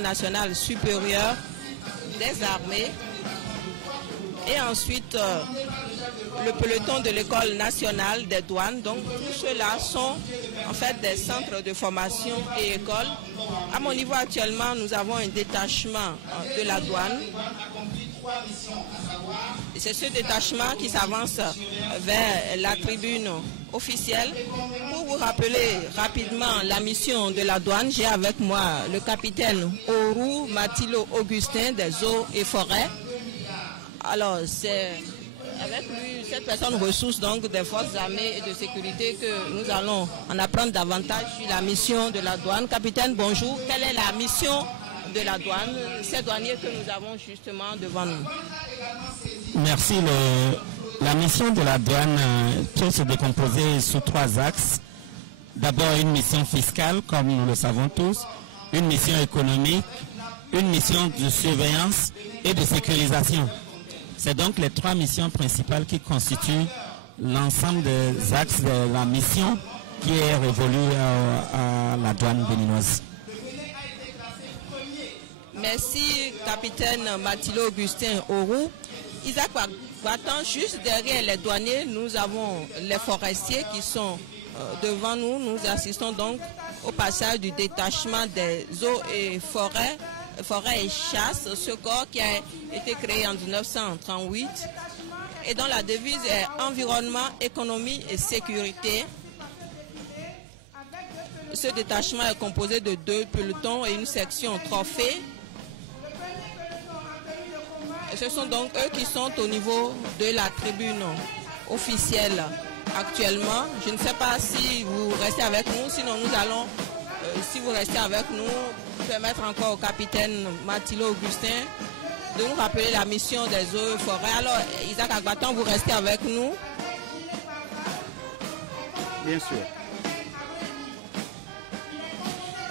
nationale supérieure des armées et ensuite le peloton de l'école nationale des douanes. Donc tout cela sont en fait des centres de formation et écoles. À mon niveau actuellement, nous avons un détachement de la douane. C'est ce détachement qui s'avance vers la tribune officielle. Pour vous rappeler rapidement la mission de la douane, j'ai avec moi le capitaine Orou Matilo Augustin des eaux et forêts. Alors c'est avec lui, cette personne ressource donc des forces armées et de sécurité, que nous allons en apprendre davantage sur la mission de la douane. Capitaine, bonjour. Quelle est la mission de la douane, ces douaniers que nous avons justement devant nous? Merci. La mission de la douane peut se décomposer sous 3 axes. D'abord une mission fiscale, comme nous le savons tous, une mission économique, une mission de surveillance et de sécurisation. C'est donc les 3 missions principales qui constituent l'ensemble des axes de la mission qui est révolue à la douane béninoise. Merci, capitaine Matilo Augustin Orou. Isaac Guatan, juste derrière les douaniers, nous avons les forestiers qui sont devant nous. Nous assistons donc au passage du détachement des eaux et forêts et chasse, ce corps qui a été créé en 1938 et dont la devise est environnement, économie et sécurité. Ce détachement est composé de 2 pelotons et une section trophée. Et ce sont donc eux qui sont au niveau de la tribune officielle actuellement. Je ne sais pas si vous restez avec nous, sinon nous allons, si vous restez avec nous, permettre encore au capitaine Matilo Augustin de nous rappeler la mission des eaux et forêts. Alors, Isaac Agbatan, vous restez avec nous? Bien sûr.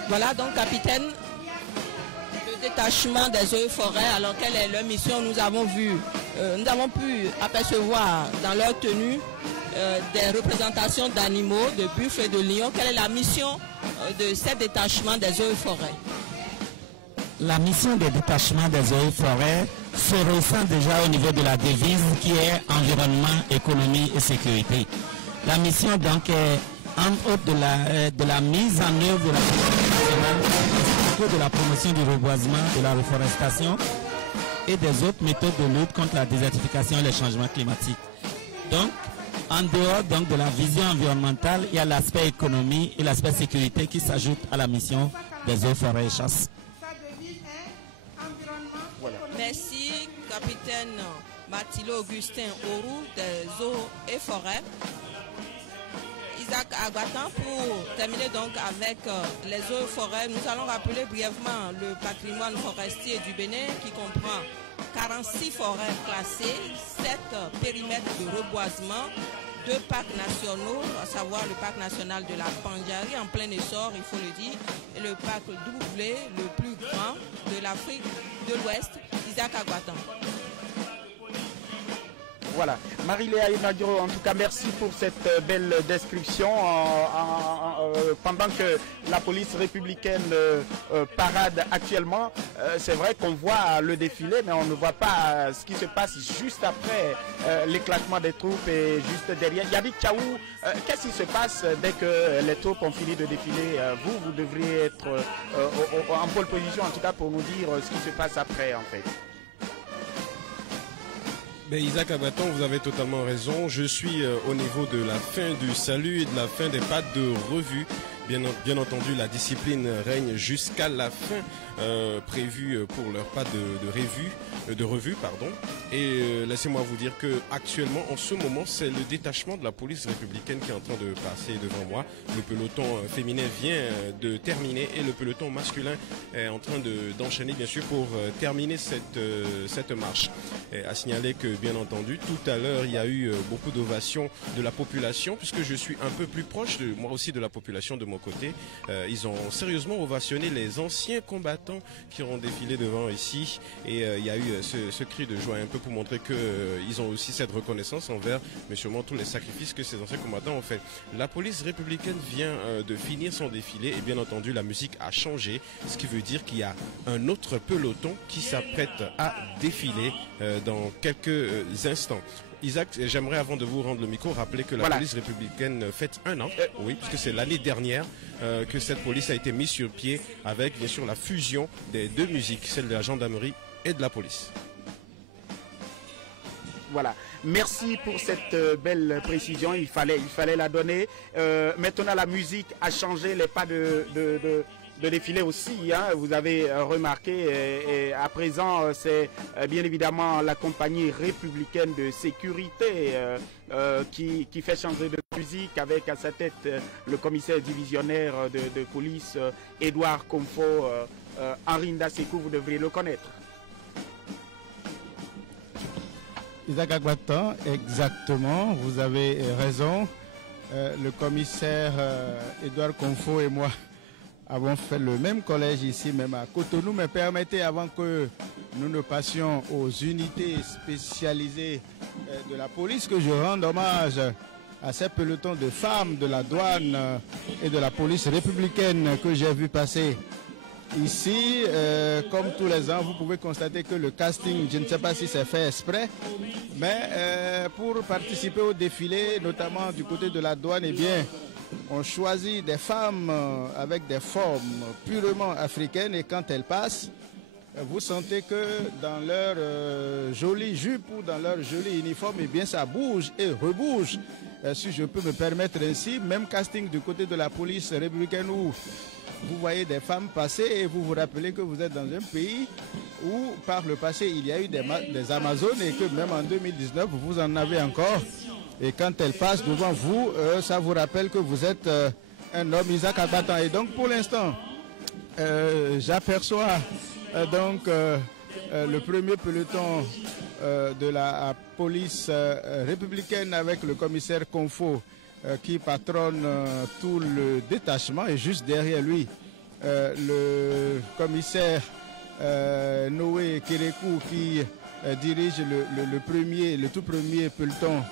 Voilà donc, capitaine, le détachement des eaux et forêts. Alors, quelle est leur mission? Nous avons pu apercevoir dans leur tenue des représentations d'animaux, de buffles et de lions. Quelle est la mission de ces détachements des eaux et forêts? La mission des détachements des eaux et forêts se ressent déjà au niveau de la devise qui est environnement, économie et sécurité. La mission donc est en haute de la mise en œuvre de la nationale, de la promotion du reboisement, de la reforestation et des autres méthodes de lutte contre la désertification et les changements climatiques. Donc, en dehors donc de la vision environnementale, il y a l'aspect économie et l'aspect sécurité qui s'ajoutent à la mission des eaux, forêts et chasse. Voilà. Merci, capitaine Matilo Augustin Orou des eaux et forêts. Isaac Agbatan, pour terminer donc avec les eaux et forêts, nous allons rappeler brièvement le patrimoine forestier du Bénin qui comprend 46 forêts classées, 7 périmètres de reboisement, 2 parcs nationaux, à savoir le parc national de la Pandjari en plein essor, il faut le dire, et le parc Doublé, le plus grand de l'Afrique de l'Ouest. Isaac Agbatan. Voilà, Marie-Léa Inagiro, en tout cas merci pour cette belle description. Pendant que la police républicaine parade actuellement, c'est vrai qu'on voit le défilé, mais on ne voit pas ce qui se passe juste après l'éclatement des troupes et juste derrière. Yabi Tchaou, qu'est-ce qui se passe dès que les troupes ont fini de défiler? Vous devriez être en pole position, en tout cas pour nous dire ce qui se passe après en fait. Isaac Agbatan, vous avez totalement raison. Je suis au niveau de la fin du salut et de la fin des pas de revue. Bien entendu, la discipline règne jusqu'à la fin prévue pour leur pas de revue. Et laissez-moi vous dire que actuellement, en ce moment, c'est le détachement de la police républicaine qui est en train de passer devant moi. Le peloton féminin vient de terminer et le peloton masculin est en train d'enchaîner, bien sûr, pour terminer cette marche. Et à signaler que, bien entendu, tout à l'heure, il y a eu beaucoup d'ovations de la population, puisque je suis un peu plus proche, moi aussi, de la population de mon côté. Ils ont sérieusement ovationné les anciens combattants qui ont défilé devant ici. Et il y a eu ce cri de joie un peu pour montrer qu'ils ont aussi cette reconnaissance envers, mais sûrement tous les sacrifices que ces anciens combattants ont fait. La police républicaine vient de finir son défilé et bien entendu la musique a changé, ce qui veut dire qu'il y a un autre peloton qui s'apprête à défiler dans quelques instants. Isaac, j'aimerais avant de vous rendre le micro rappeler que la police républicaine fête un an, oui, puisque c'est l'année dernière que cette police a été mise sur pied avec bien sûr la fusion des deux musiques, celle de la gendarmerie et de la police. Voilà, merci pour cette belle précision, il fallait la donner. Maintenant la musique a changé, les pas de défilé aussi, hein, vous avez remarqué, et à présent c'est bien évidemment la compagnie républicaine de sécurité qui fait changer de musique avec à sa tête le commissaire divisionnaire de police Edouard Comfo. Henri Ndasekou, vous devriez le connaître. Isaac Agbatan, exactement, vous avez raison. Le commissaire Edouard Comfo et moi avons fait le même collège ici, même à Cotonou, mais permettez, avant que nous ne passions aux unités spécialisées de la police, que je rende hommage à ces pelotons de femmes de la douane et de la police républicaine que j'ai vu passer ici. Comme tous les ans, vous pouvez constater que le casting, je ne sais pas si c'est fait exprès, mais pour participer au défilé, notamment du côté de la douane, eh bien, on choisit des femmes avec des formes purement africaines, et quand elles passent, vous sentez que dans leur jolie jupe ou dans leur joli uniforme, eh bien ça bouge et rebouge, si je peux me permettre ainsi. Même casting du côté de la police républicaine où vous voyez des femmes passer et vous vous rappelez que vous êtes dans un pays où par le passé il y a eu des Amazones et que même en 2019 vous en avez encore. Et quand elles passent devant vous, ça vous rappelle que vous êtes un homme, Isaac Agbatan. Et donc pour l'instant, j'aperçois donc le premier peloton de la police républicaine avec le commissaire Comfo qui patronne tout le détachement, et juste derrière lui le commissaire Noé Kérékou qui dirige le tout premier peloton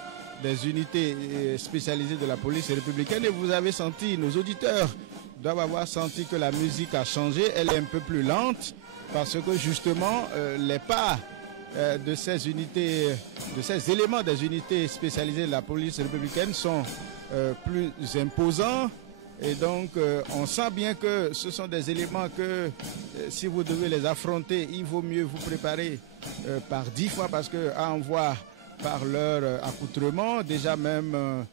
des unités spécialisées de la police républicaine. Et vous avez senti, nos auditeurs doivent avoir senti que la musique a changé, elle est un peu plus lente parce que justement les pas de ces unités, de ces éléments des unités spécialisées de la police républicaine sont plus imposants. Et donc on sent bien que ce sont des éléments que si vous devez les affronter, il vaut mieux vous préparer par 10 fois, parce que à en voir par leur accoutrement, déjà même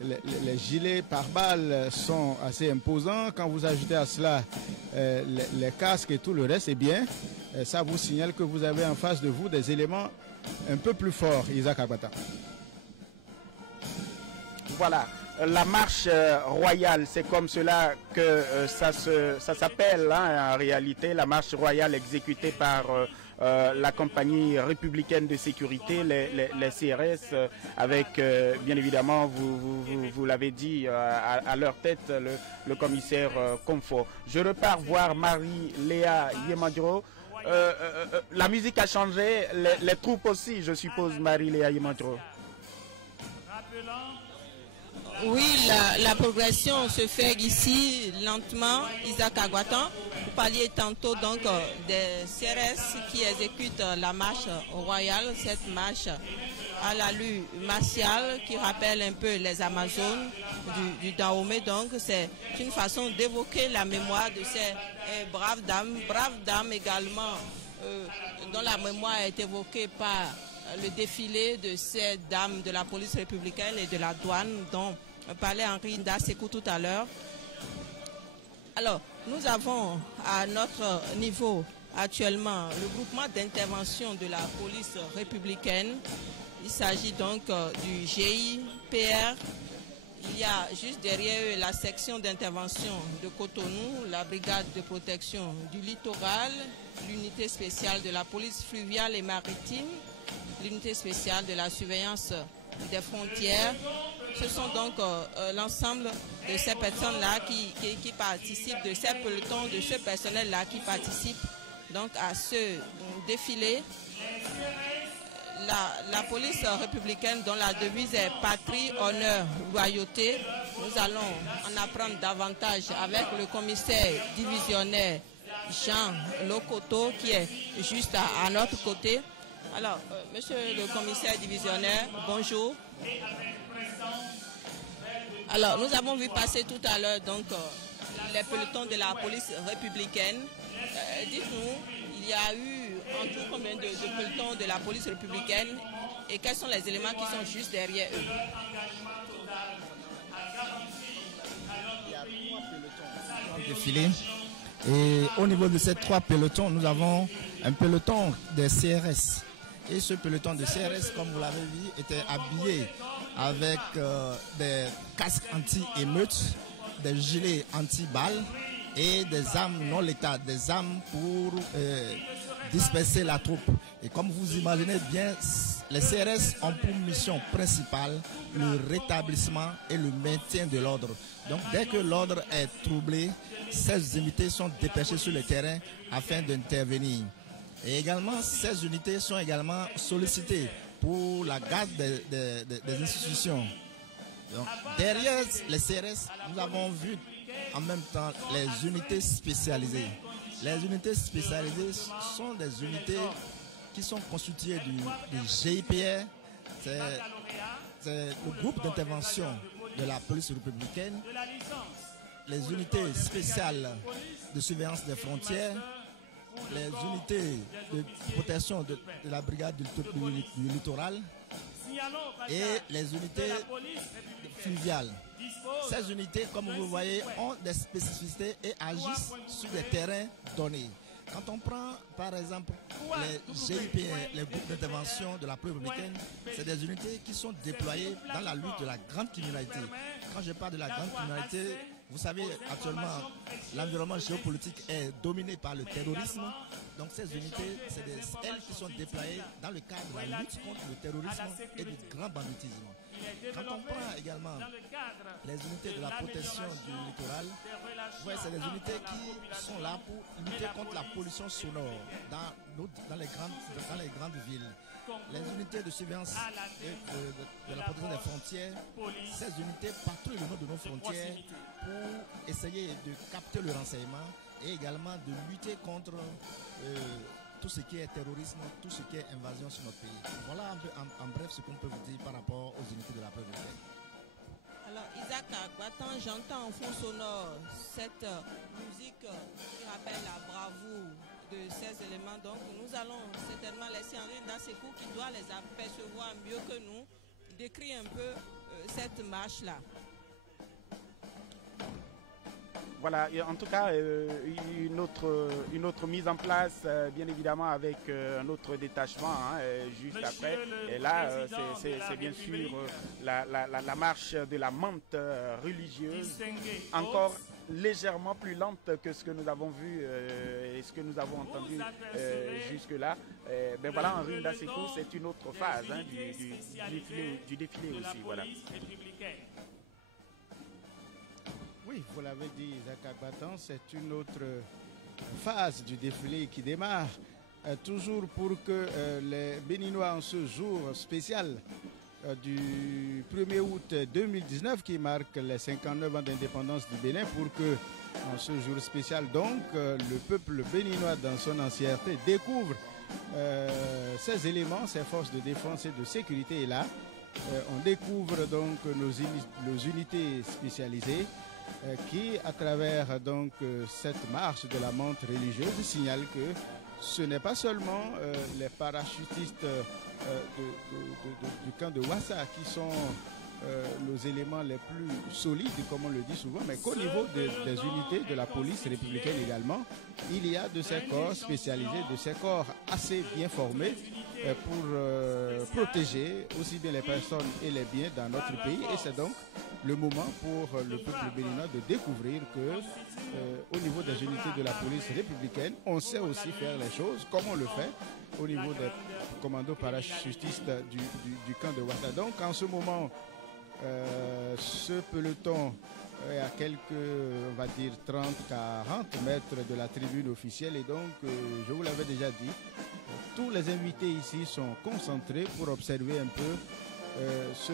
les gilets pare-balles sont assez imposants. Quand vous ajoutez à cela les casques et tout le reste, eh bien, ça vous signale que vous avez en face de vous des éléments un peu plus forts, Isaac Agbatan. Voilà, la marche royale, c'est comme cela que ça s'appelle, hein, en réalité, la marche royale exécutée par la compagnie républicaine de sécurité, les CRS, avec bien évidemment, vous l'avez dit, à leur tête le commissaire Comfo. Je repars voir Marie-Léa Yemandro. La musique a changé, les troupes aussi, je suppose, Marie-Léa Yemandro. Oui, la progression se fait ici lentement, Isaac Agbatan. Vous parliez tantôt donc des CRS qui exécutent la marche royale, cette marche à l'allure martiale qui rappelle un peu les Amazones du Dahomey. Donc c'est une façon d'évoquer la mémoire de ces braves dames également, dont la mémoire est évoquée par le défilé de ces dames de la police républicaine et de la douane dont parlait Henri Ndasekou tout à l'heure. Alors, nous avons à notre niveau actuellement le groupement d'intervention de la police républicaine. Il s'agit donc du GIPR. Il y a juste derrière eux la section d'intervention de Cotonou, la brigade de protection du littoral, l'unité spéciale de la police fluviale et maritime, l'unité spéciale de la surveillance des frontières, Ce sont donc l'ensemble de ces personnes-là qui participent, de ces pelotons, de ce personnel-là qui participe donc à ce défilé. La police républicaine dont la devise est patrie, honneur, loyauté. Nous allons en apprendre davantage avec le commissaire divisionnaire Jean Lokoto qui est juste à notre côté. Alors, monsieur le commissaire divisionnaire, bonjour. Alors, nous avons vu passer tout à l'heure donc les pelotons de la police républicaine. Dites-nous, il y a eu en tout combien de pelotons de la police républicaine et quels sont les éléments qui sont juste derrière eux? Il y a 3 pelotons qui ont défilé. Et au niveau de ces 3 pelotons, nous avons un peloton des CRS. Et ce peloton de CRS, comme vous l'avez vu, était habillé avec des casques anti-émeutes, des gilets anti-balles et des armes non létales, des armes pour disperser la troupe. Et comme vous imaginez bien, les CRS ont pour mission principale le rétablissement et le maintien de l'ordre. Donc dès que l'ordre est troublé, ces unités sont dépêchées sur le terrain afin d'intervenir. Et également, ces unités sont également sollicitées pour la garde des institutions. Donc, derrière les CRS, nous avons vu en même temps les unités spécialisées. Les unités spécialisées sont des unités qui sont constituées du GIPR, c'est le groupe d'intervention de la police républicaine, les unités spéciales de surveillance des frontières, les unités de protection de la brigade du littoral et les unités fluviales. Ces unités, comme vous voyez, ont des spécificités et agissent sur des terrains donnés. Quand on prend par exemple les GIPR, les groupes d'intervention de la police républicaine, c'est des unités qui sont déployées dans la lutte de la grande criminalité. Quand je parle de la grande criminalité, vous savez, actuellement, l'environnement géopolitique est dominé par le terrorisme. Donc ces unités, c'est elles qui sont déployées dans le cadre de la lutte contre le terrorisme et du grand banditisme. Quand on prend également les unités de la protection du littoral, c'est des unités qui sont là pour lutter contre la pollution sonore dans les grandes villes. Les unités de surveillance et de la protection des frontières, ces unités patrouillent le long de nos frontières pour essayer de capter le renseignement et également de lutter contre tout ce qui est terrorisme, tout ce qui est invasion sur notre pays. Voilà un peu en bref ce qu'on peut vous dire par rapport aux unités de la police républicaine. Alors Isaac Agbatan, j'entends en fond sonore cette musique qui rappelle la bravoure de ces éléments. Donc nous allons certainement laisser Henri Dasekou qui doit les apercevoir mieux que nous, décrire un peu cette marche-là. Voilà, en tout cas, une autre mise en place, bien évidemment, avec un autre détachement juste après. Et là, c'est bien sûr la marche de la menthe religieuse, encore légèrement plus lente que ce que nous avons vu et ce que nous avons entendu jusque-là. Ben voilà, Henri Dasekou, c'est une autre phase du défilé aussi. Voilà. Oui, vous l'avez dit, Isaac Agbatan, c'est une autre phase du défilé qui démarre. Toujours pour que les Béninois, en ce jour spécial du 1er août 2019, qui marque les 59 ans d'indépendance du Bénin, pour que, en ce jour spécial, donc, le peuple béninois, dans son entièreté, découvre ces éléments, ces forces de défense et de sécurité. Et là, on découvre donc nos unités spécialisées, qui, à travers donc cette marche de la menthe religieuse, signale que ce n'est pas seulement les parachutistes du camp de Ouassa qui sont nos éléments les plus solides, comme on le dit souvent, mais qu'au niveau des unités de la police républicaine également, il y a de ces corps spécialisés, de ces corps assez bien formés pour protéger aussi bien les personnes et les biens dans notre pays. Et c'est donc le moment pour le peuple béninois de découvrir que au niveau des unités de la police républicaine, on sait aussi faire les choses comme on le fait au niveau des commandos parachutistes du camp de Ouassa. Donc en ce moment, Ce peloton est à quelques, on va dire, 30-40 mètres de la tribune officielle. Et donc, je vous l'avais déjà dit, tous les invités ici sont concentrés pour observer un peu ce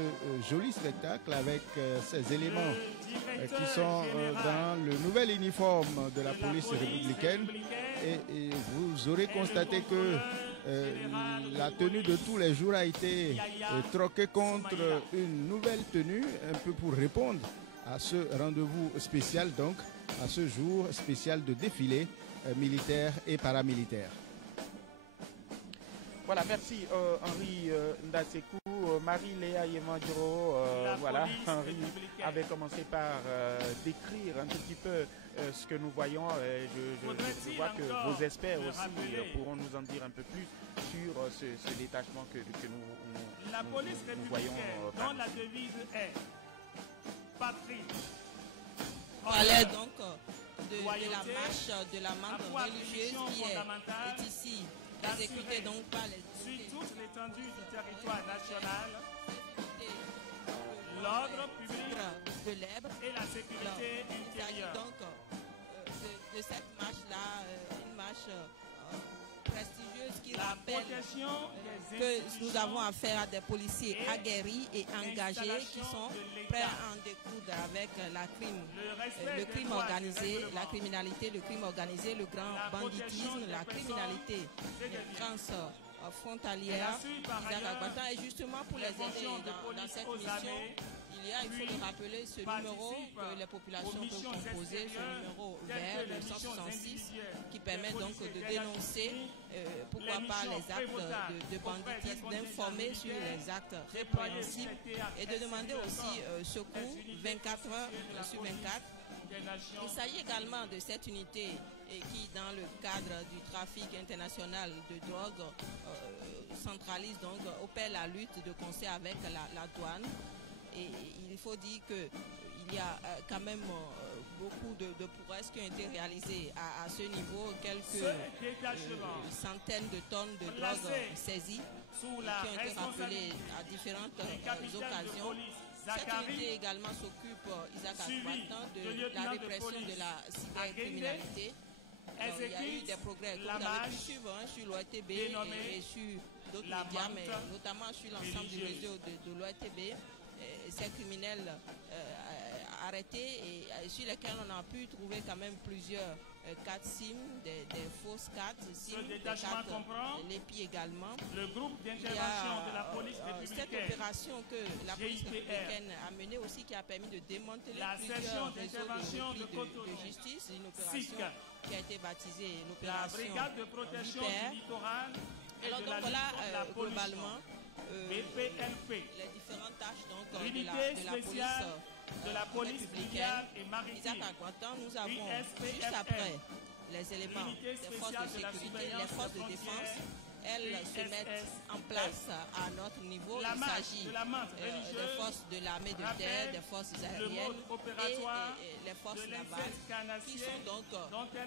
joli spectacle avec ces éléments qui sont dans le nouvel uniforme de la police républicaine. Et vous aurez constaté que la tenue de tous les jours a été troquée contre une nouvelle tenue, un peu pour répondre à ce rendez-vous spécial, donc à ce jour spécial de défilé militaire et paramilitaire. Voilà, merci Henri Ndasekou. Marie-Léa Yemandiro, voilà, Henri avait commencé par décrire un petit peu ce que nous voyons. Je vois que vos experts aussi pourront nous en dire un peu plus sur ce détachement que nous voyons. Dont la devise est patrie. On parlait donc de la marche de la menthe religieuse qui est ici exécutée donc par les sur toute l'étendue du territoire national, l'ordre public de l'Èbre et la sécurité intérieure. Donc de cette marche-là, une marche prestigieuse qui rappelle que nous avons affaire à des policiers aguerris et engagés qui sont prêts à en découdre avec le crime organisé, la criminalité, le crime organisé, le grand banditisme, la criminalité transfrontalière. Et justement pour les aider dans cette mission, il faut le rappeler, ce numéro que les populations peuvent composer, ce numéro vert, le 166, qui permet donc de dénoncer, pourquoi pas, les actes de banditisme, d'informer sur les actes répréhensibles et de demander aussi secours 24 heures sur 24. Il s'agit également de cette unité qui, dans le cadre du trafic international de drogue, centralise donc, opère la lutte de concert avec la douane. Et il faut dire qu'il y a quand même beaucoup de prouesses qui ont été réalisées à ce niveau, quelques centaines de tonnes de drogue saisies qui ont été rappelées à différentes occasions. Cette unité également s'occupe, Isaac Agbatan, de la répression de la cybercriminalité. Il y a eu des progrès que vous avez pu suivre sur l'OITB et sur d'autres médias, mais notamment sur l'ensemble du réseau de l'OITB. Ces criminels arrêtés et sur lesquels on a pu trouver quand même plusieurs cartes SIM, des fausses cartes SIM, des cartes l'EPI également. Le groupe d'intervention de la police républicaine. Cette opération que la police républicaine a menée aussi, qui a permis de démanteler plusieurs réseaux de justice, une opération qui a été baptisée l'opération la brigade de protection du littoral. Alors donc voilà globalement les différentes tâches donc, de la police républicaine. Isaac Agbatan, nous avons juste après les éléments des forces de sécurité, les forces de défense. Elles se mettent en place à notre niveau. Il s'agit des forces de l'armée de terre, des forces aériennes et les forces navales qui sont donc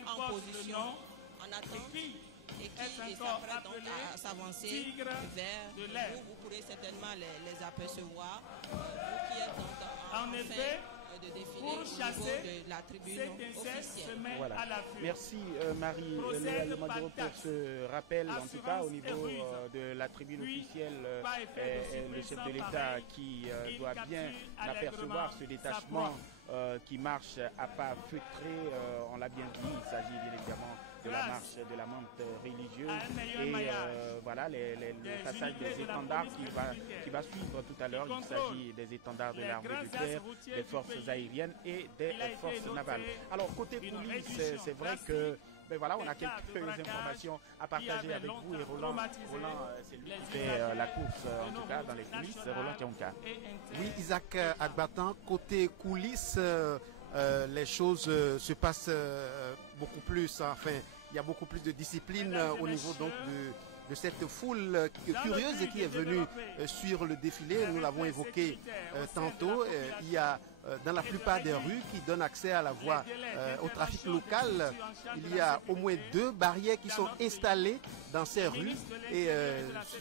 en position, en attente et qui s'apprêtent donc à s'avancer vers vous. Vous pourrez certainement les apercevoir. Vous qui êtes donc en effet de défiler au niveau de la tribune officielle. Voilà. Merci Marie-Léa Yemandiro pour ce rappel, en tout cas au niveau de la tribune officielle, le chef de l'État qui doit bien apercevoir ce détachement qui marche à pas feutrés, on l'a bien dit, il s'agit bien évidemment de la marche de la menthe religieuse et voilà le passage des étendards qui va suivre tout à l'heure. Il s'agit des étendards de l'armée de terre, des forces aériennes et des forces navales. Alors côté coulisses, c'est vrai que voilà, on a quelques informations à partager avec vous et Roland c'est lui qui fait la course en tout cas dans les coulisses. Roland Kionka. Oui, Isaac Agbatan, côté coulisses, les choses se passent beaucoup plus, enfin il y a beaucoup plus de discipline au niveau donc de cette foule curieuse et qui est venue sur le défilé. Nous l'avons évoqué tantôt. Il y a dans la plupart des rues qui donnent accès à la voie au trafic local, il y a au moins 2 barrières qui sont installées dans ces rues et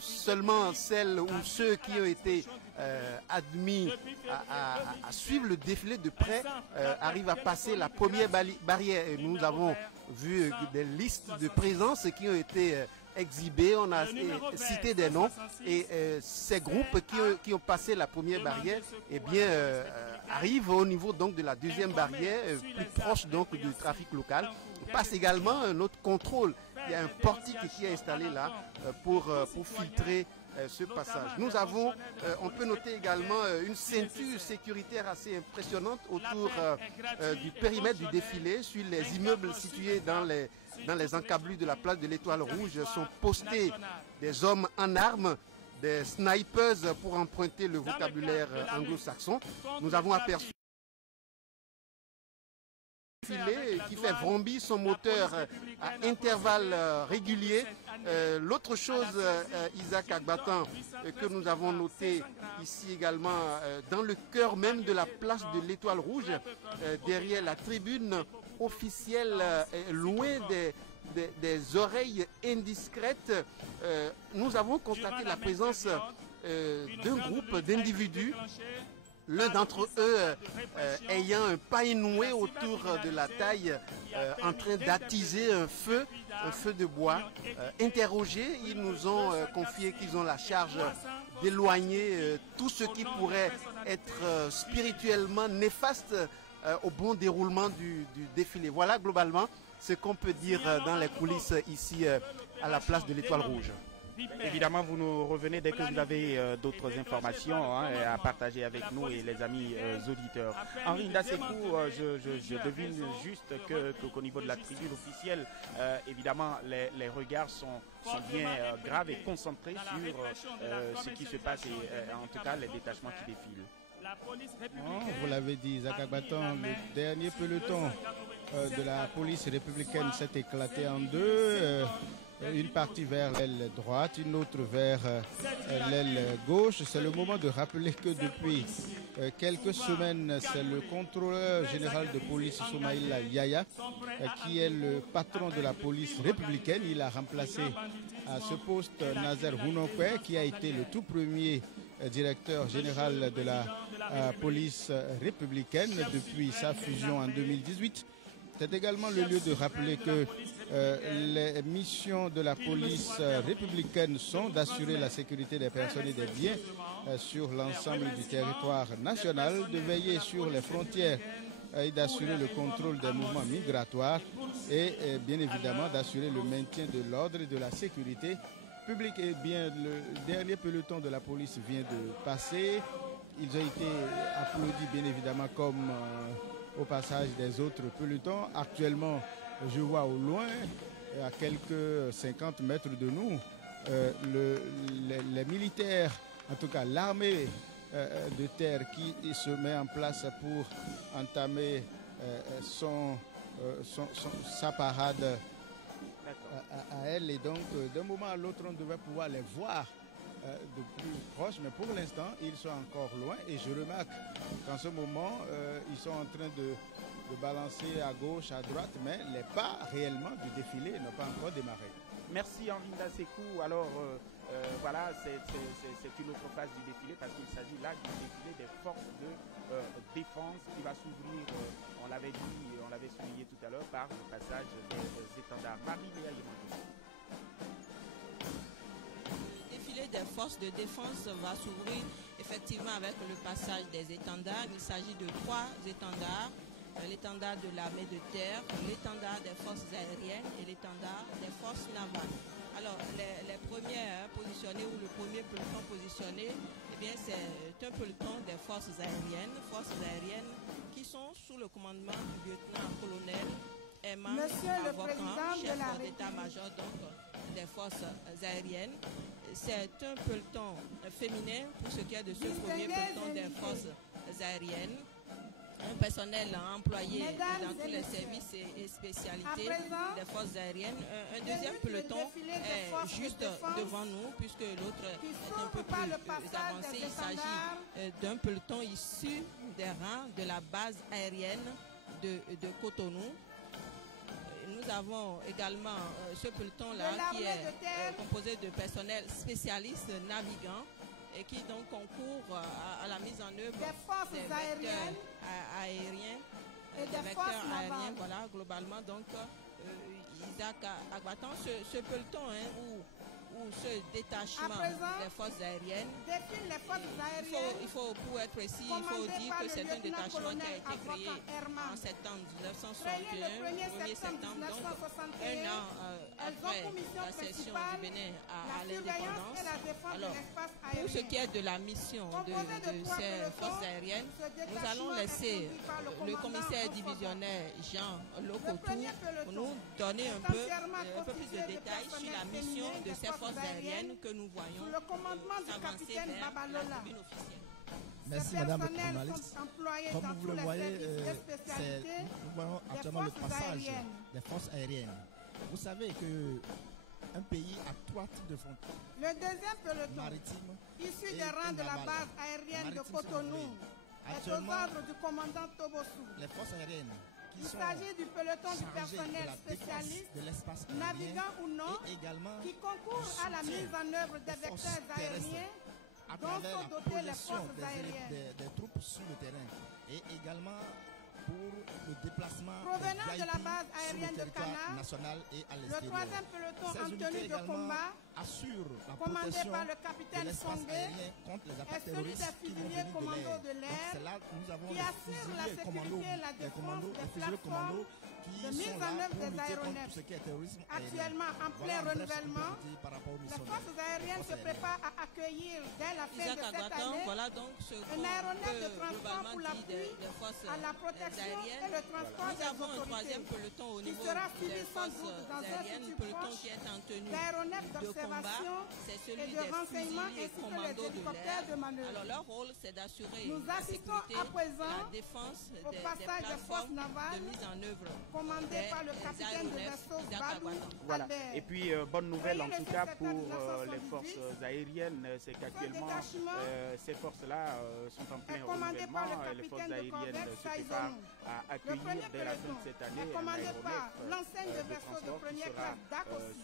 seulement celles ou ceux qui ont été admis à suivre le défilé de près arrivent à passer la première barrière. Et nous avons vu des listes de présence qui ont été exhibées, on a cité des noms, et ces groupes qui ont passé la première barrière eh bien, arrivent au niveau donc de la deuxième barrière, plus proche donc du trafic local. Passe également un autre contrôle. Il y a un portique qui est installé là pour filtrer ce passage. Nous avons, on peut noter également une ceinture sécuritaire assez impressionnante autour du périmètre du défilé. Sur les immeubles situés dans les encablures de la place de l'Étoile Rouge sont postés des hommes en armes, des snipers pour emprunter le vocabulaire anglo-saxon. Nous avons aperçu qui fait vrombir son moteur à intervalles réguliers. L'autre chose, Isaac Agbatan, que nous avons noté ici également, dans le cœur même de la place de l'Étoile Rouge, derrière la tribune officielle, loin des oreilles indiscrètes, nous avons constaté la présence d'un groupe d'individus. L'un d'entre eux ayant un paille noué autour de la taille, en train d'attiser un feu de bois. Interrogés, ils nous ont confié qu'ils ont la charge d'éloigner tout ce qui pourrait être spirituellement néfaste au bon déroulement du défilé. Voilà globalement ce qu'on peut dire dans les coulisses ici à la place de l'Étoile Rouge. Évidemment, vous nous revenez dès que vous avez d'autres informations à partager avec nous et les amis auditeurs. Henri Ndasekou, je devine juste qu'au niveau de la tribune officielle, évidemment, les regards sont bien graves et concentrés sur ce qui se passe et en tout cas les détachements qui défilent. Vous l'avez dit, Isaac Agbatan, le dernier peloton de la police républicaine s'est éclaté en deux. Une partie vers l'aile droite, une autre vers l'aile gauche. C'est le moment de rappeler que depuis quelques semaines, c'est le contrôleur général de police Soumaïla Yaya qui est le patron de la police républicaine. Il a remplacé à ce poste Nazer Hounokwe qui a été le tout premier directeur général de la police républicaine depuis sa fusion en 2018. C'est également le lieu de rappeler que les missions de la police républicaine sont d'assurer la sécurité des personnes et des biens sur l'ensemble du territoire national, de veiller sur les frontières et d'assurer le contrôle des mouvements migratoires et bien évidemment d'assurer le maintien de l'ordre et de la sécurité publique. Et bien, le dernier peloton de la police vient de passer. Ils ont été applaudis bien évidemment comme au passage des autres pelotons. Actuellement, je vois au loin, à quelques 50 mètres de nous, les militaires, en tout cas l'armée de terre qui se met en place pour entamer sa parade à elle. Et donc, d'un moment à l'autre, on devait pouvoir les voir de plus proche, mais pour l'instant, ils sont encore loin et je remarque qu'en ce moment, ils sont en train de balancer à gauche, à droite, mais les pas réellement du défilé n'ont pas encore démarré. Merci Henri Ndasekou. Alors voilà, c'est une autre phase du défilé parce qu'il s'agit là du défilé des forces de défense qui va s'ouvrir, on l'avait dit, on l'avait souligné tout à l'heure, par le passage des étendards. Marie-Léa Yemandou. Des forces de défense va s'ouvrir effectivement avec le passage des étendards. Il s'agit de 3 étendards, l'étendard de l'armée de terre, l'étendard des forces aériennes et l'étendard des forces navales. Alors les premiers positionnés ou le premier peloton positionné, eh bien c'est un peloton des forces aériennes qui sont sous le commandement du lieutenant-colonel Emma Avocan, chef d'état-major donc des forces aériennes. C'est un peloton féminin pour ce qui est de ce premier peloton des forces aériennes. Un personnel employé dans tous les services et spécialités des forces aériennes. Un deuxième peloton est juste devant nous puisque l'autre est un peu plus avancé. Il s'agit d'un peloton issu des rangs de la base aérienne de Cotonou. Nous avons également ce peloton-là qui est composé de personnel spécialistes navigants et qui donc concourent à la mise en œuvre des forces aériennes et des vecteurs aériens, voilà, globalement. Donc, Isaac Agbatan, ce peloton ou ce détachement des forces aériennes, il faut, pour être précis, il faut dire que c'est un détachement qui a été créé en septembre 1961, 1er septembre, donc un an après la cession du Bénin à l'indépendance. Alors, pour ce qui est de la mission de ces forces aériennes, nous allons laisser le commissaire divisionnaire Jean Lokotou nous donner un peu plus de détails sur la mission de ces forces aériennes que nous voyons s'avancer vers la tribune officielle. Merci Madame le journaliste. Comme vous le voyez, nous voyons actuellement le passage des forces aériennes. Vous savez que un pays a 3 types de frontières. Le deuxième peloton, maritime, issu des rangs de la base aérienne de Cotonou, est aux ordres du commandant Tobossou. Les forces aériennes. Il s'agit du peloton du personnel spécialiste, navigant ou non, qui concourt à la mise en œuvre des vecteurs aériens dont sont dotées les forces aériennes. Des troupes sur le terrain et également pour le déplacement provenant de la base aérienne de Canard, national et à le 3e peloton en tenue de combat assure la commandé par le capitaine Songé contre les et attaques celui des terroristes fusiliers commandos de l'air qui assurent la sécurité et la défense des plateformes de mise en œuvre des aéronefs. Actuellement en plein renouvellement, les forces aériennes se préparent à accueillir dès la fin de cette année voilà donc un aéronef de transport pour l'appui à la protection et le transport nous avons un 3e peloton au niveau des forces aériennes, peloton qui est en tenue de combat, c'est celui des fusiliers commandos de l'air. Alors leur rôle c'est d'assurer la sécurité, la défense des plateformes de mise en œuvre commandé par le capitaine de vaisseau Badou. Voilà. Et puis bonne nouvelle en tout cas pour les forces aériennes, c'est qu'actuellement ces forces-là sont en plein renouvellement. Les forces aériennes se préparent à accueillir dès la fin de cette année un aéronef de transport qui sera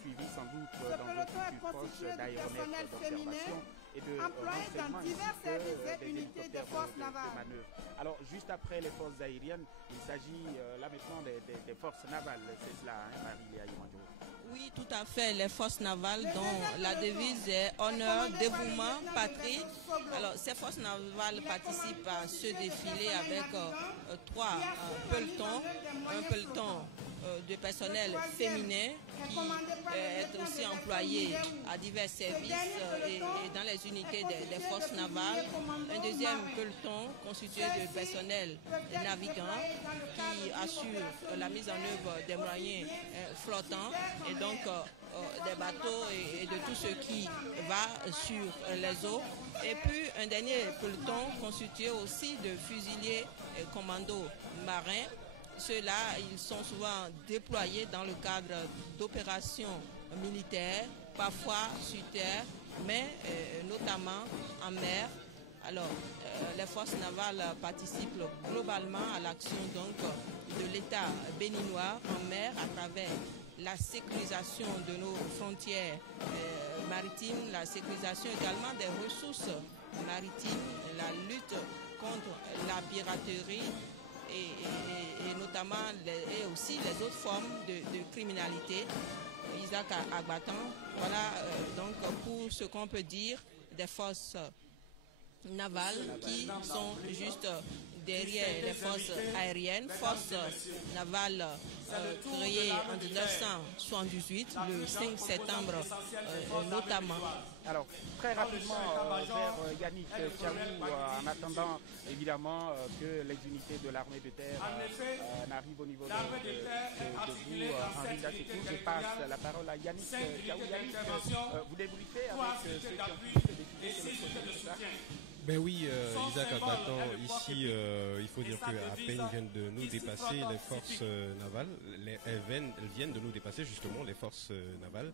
suivi sans doute dans le futur proche d'aéronefs d'observation et de employés dans divers services et unités des forces navales. Alors juste après les forces aériennes, il s'agit là maintenant des forces navales, c'est cela, hein, Marie-Léa Yimandjou? Oui, tout à fait, les forces navales dont la devise est honneur, dévouement, patrie. Alors ces forces navales participent à ce défilé avec 3 pelotons, un peloton de personnel féminin qui est aussi employé à divers services et dans les unités des forces navales. Un deuxième peloton constitué de personnel navigant qui assure la mise en œuvre des moyens flottants et donc des bateaux et de tout ce qui va sur les eaux. Et puis un dernier peloton constitué aussi de fusiliers et commandos marins. Ceux-là, ils sont souvent déployés dans le cadre d'opérations militaires, parfois sur terre, mais notamment en mer. Alors, les forces navales participent globalement à l'action donc de l'État béninois en mer à travers la sécurisation de nos frontières maritimes, la sécurisation également des ressources maritimes, la lutte contre la piraterie et notamment et aussi les autres formes de criminalité. Isaac Agbatan, voilà donc pour ce qu'on peut dire des forces navales qui sont juste derrière les forces aériennes, forces navales créées en 1978, le 5 septembre notamment. Alors, très rapidement, vers Yannick Tchaou, en attendant évidemment que les unités de l'armée de terre n'arrivent au niveau de vous, Henri Dasekou, je passe la parole à Yannick Tchaou. Yannick, vous débriefez avec ceux qui ont pu se décider sur le projet de ça. Ben oui, Isaac Agbatan, ici, il faut dire qu'à peine viennent de nous dépasser les forces navales. Elles viennent de nous dépasser justement les forces navales.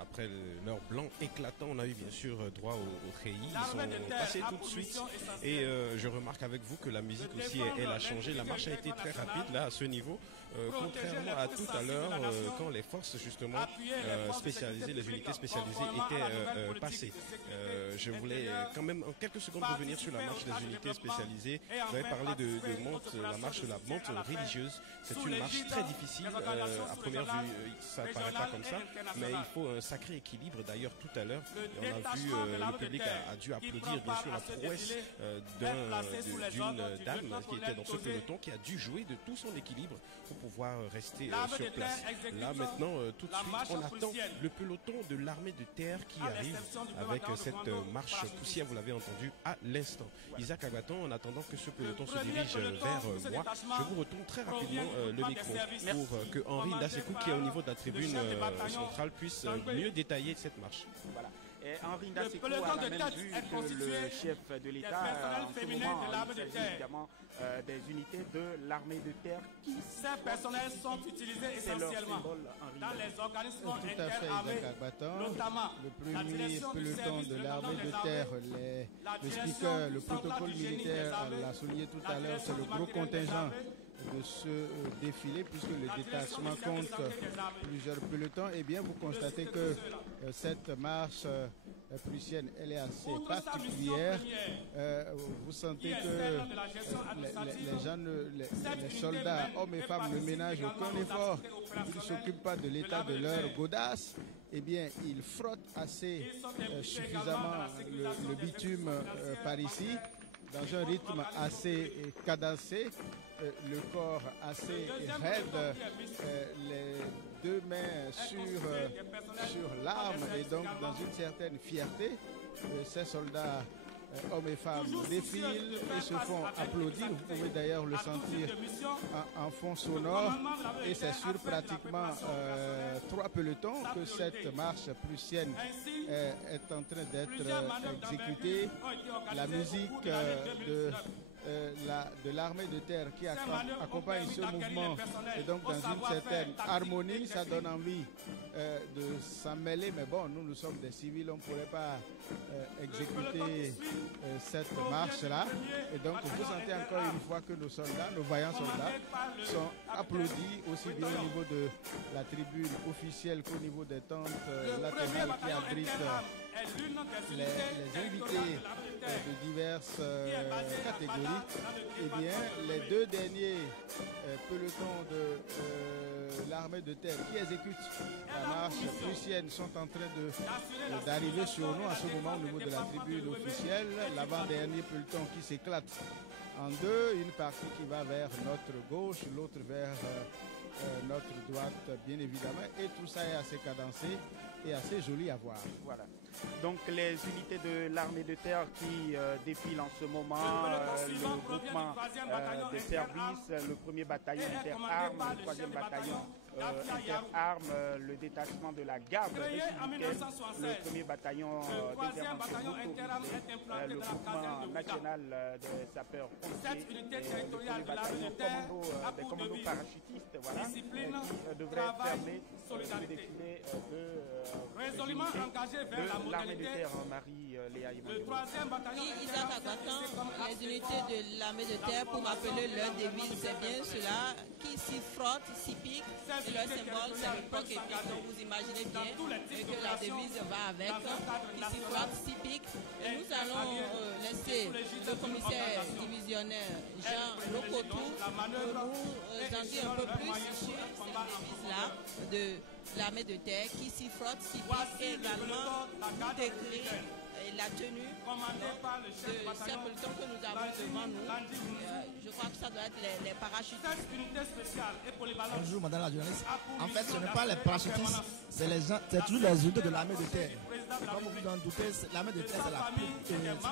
après leur blanc éclatant, on a eu bien sûr droit au treillis. Ils sont passés tout de suite et je remarque avec vous que la musique aussi, elle a changé. La marche a été très rapide là à ce niveau, contrairement à tout à l'heure quand les forces justement spécialisées, les unités spécialisées étaient passées. Je voulais quand même en quelques secondes revenir sur la marche des unités spécialisées. Vous avez parlé de monte, la marche de la monte religieuse. C'est une marche très difficile. À première vue, ça ne paraît pas comme ça, mais il faut un sacré équilibre. D'ailleurs, tout à l'heure, on a vu le public a dû applaudir bien sûr la prouesse d'une dame qui était dans ce peloton, qui a dû jouer de tout son équilibre pour pouvoir rester sur place. Là maintenant, tout de suite, on attend le peloton de l'armée de terre qui arrive avec cette marche poussière, vous l'avez entendu à l'instant. Isaac Agbaton, en attendant que ce peloton se dirige vers moi, je vous retourne très rapidement le micro pour que Henri Ndasekou, qui est au niveau de la tribune centrale, puisse mieux détailler cette marche. Voilà. Et Henri Ndasekou a la même vue que le chef de l'État. En ce moment, il s'agit évidemment des unités de l'armée de terre. Ces personnels sont utilisés essentiellement dans les organismes interarmés, notamment le premier peloton de l'armée de terre, le speaker, le protocole militaire l'a souligné tout à l'heure, c'est le gros contingent de ce défilé, puisque le détachement compte plusieurs pelotons. Eh bien, vous constatez que cette marche prussienne, elle est assez particulière. Vous sentez que les soldats, hommes et femmes, ne ménagent aucun effort. Ils ne s'occupent pas de l'état de leur godasse. Eh bien, ils frottent assez suffisamment le bitume par ici, dans un rythme assez cadencé, le corps assez raide, les deux mains sur l'arme et donc dans une certaine fierté. Ces soldats, hommes et femmes, défilent et se font applaudir. Vous pouvez d'ailleurs le sentir en fond sonore. Et c'est sur pratiquement 3 pelotons que cette marche prussienne est en train d'être exécutée. La musique de l'armée de terre qui accompagne ce mouvement et donc dans une certaine harmonie, ça donne envie de s'en mêler, mais bon, nous sommes des civils, on ne pourrait pas exécuter cette marche-là, et donc vous sentez encore une fois que nos soldats, nos vaillants soldats sont applaudis aussi bien au niveau de la tribune officielle qu'au niveau des tentes latérales qui abritent les invités de diverses catégories. Eh bien, les 2 derniers pelotons de l'armée de terre qui exécutent la marche prussienne sont en train d'arriver sur nous à ce moment au niveau de la tribune officielle. L'avant-dernier peloton qui s'éclate en 2, une partie qui va vers notre gauche, l'autre vers notre droite, bien évidemment, et tout ça est assez cadencé et assez joli à voir. Voilà. Donc les unités de l'armée de terre qui défilent en ce moment, le groupement de services, le 1er bataillon interarmes, le 3e bataillon interarmes, le détachement de la garde républicaine, le 1er bataillon d'intervention motorisée, le groupement national des sapeurs-pompiers, le 1er bataillon des commandos parachutistes, voilà, qui devrait fermer le défilé de l'armée de terre, Marie-Léa Emmanuel. Isaac Agbaton, les unités de l'armée de terre, pour rappeler leur devise, c'est bien cela, qui s'y frottent, s'y piquent, et leur symbole, c'est le POC et puis, donc vous imaginez bien que la devise va avec, qui s'y frottent, s'y piquent. Et nous allons laisser le commissaire divisionnaire Jean Lokotou nous en dire un peu plus sur cette devise-là de l'armée de terre qui s'y frotte, s'y pique, et également nous décrire la tenue de ces pelotons que nous avons devant nous. Je crois que ça doit être les parachutistes. Bonjour madame la journaliste. En fait, ce n'est pas les parachutistes, c'est toujours les unités de l'armée de terre. Comme vous en doutez, l'armée de terre,